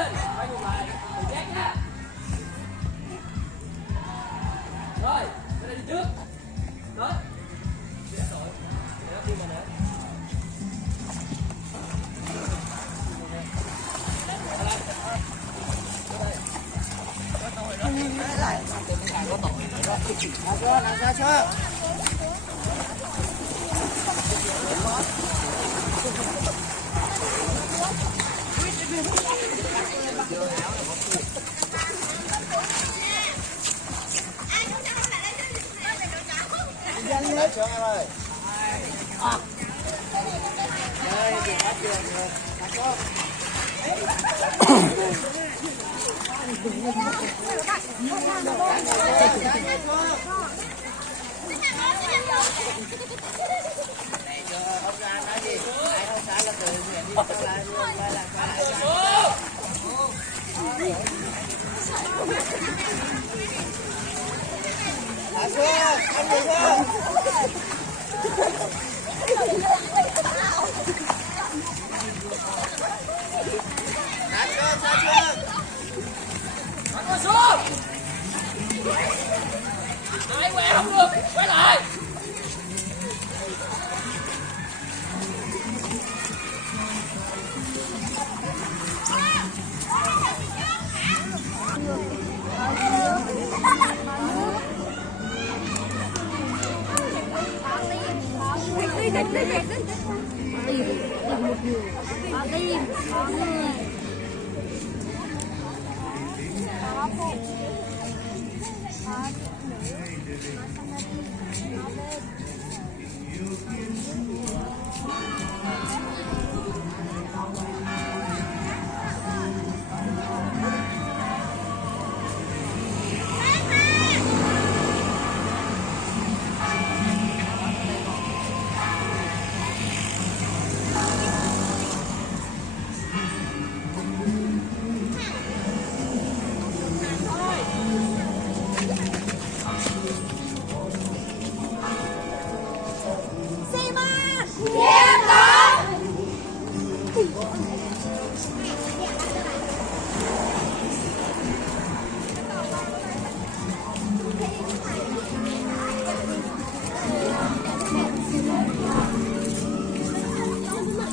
lên, quay ngược lại, tự giác nha. Rồi, bên đây đi trước. Đó. Đi rồi. Để nó đi mà nữa. Làm ra chưa? Lấy chưa em ơi? Đây, thì bắt được rồi. Ông ra nói gì? Ai không xả là tự nguyện đi cho lại luôn. Quay lại. Đã chưa? Anh được chưa? Ngồi xuống. Ai quay không được, quay lại.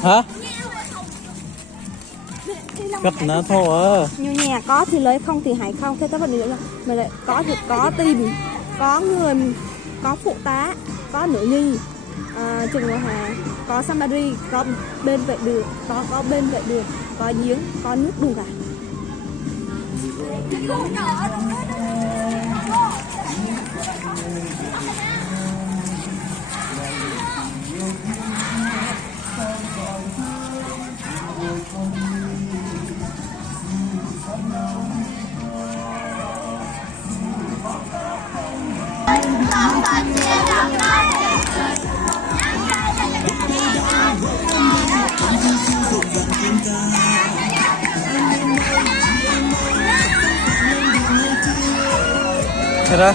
Hả? Cất nó thôi à. Như nhà có thì lấy, không thì hãy không. Thế các bạn nữa là mà lại có thì có tìm, có người, có phụ tá, có nữ nhi, trường ngồi hà, có Samari, có bên vệ đường, có bên vệ đường, có giếng, có nước đủ cả. Thế đó.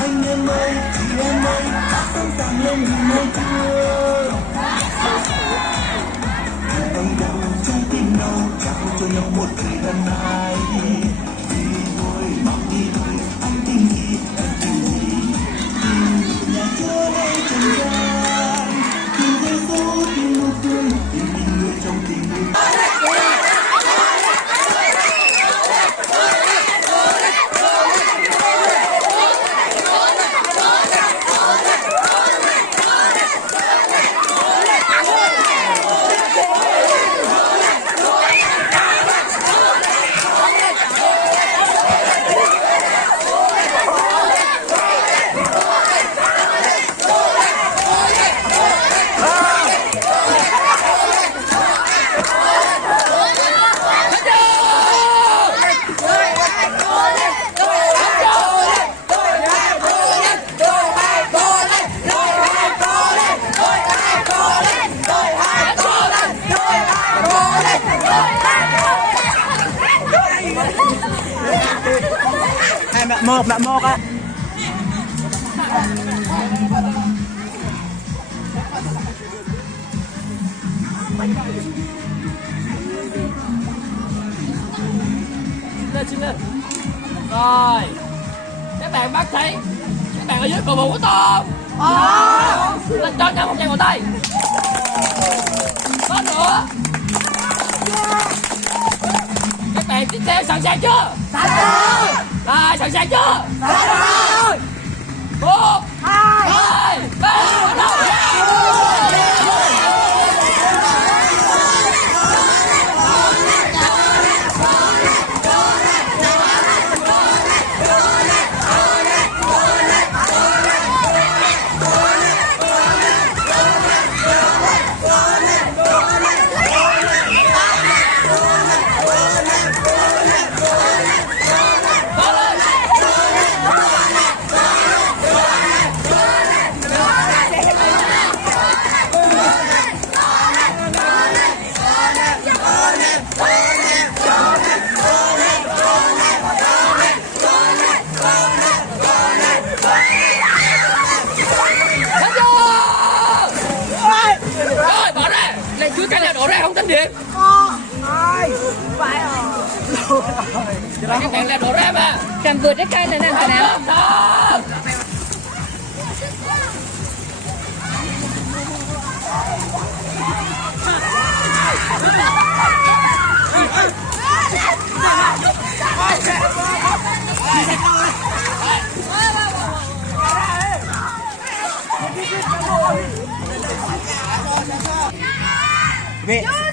Anh em ơi, chị em ơi, ta sẵn sàng lên nơi chưa? Vâng đầu trái tim nào trao cho nhau một thời gian này. Đi thôi, bảo đi thôi, anh tin gì, em tin gì? Tìm nhà chưa đây trần gian, tìm thấy số, tìm nụ cười, tìm những người trong tình người. Hai mẹ một á. Lên rồi các bạn bắt thấy các bạn ở dưới cầu bụng của tôi lên cho nhau một tràng vào tay có nữa các bạn tiếp theo sẵn sàng chưa rồi sẵn sàng chưa 1 2 3 bắt đầu rồi bỏ ra này cứ cái nào đổ ra không tính điểm các bạn làm đổ ra mà Cầm vượt cái cây này nè thằng nào. đó Về.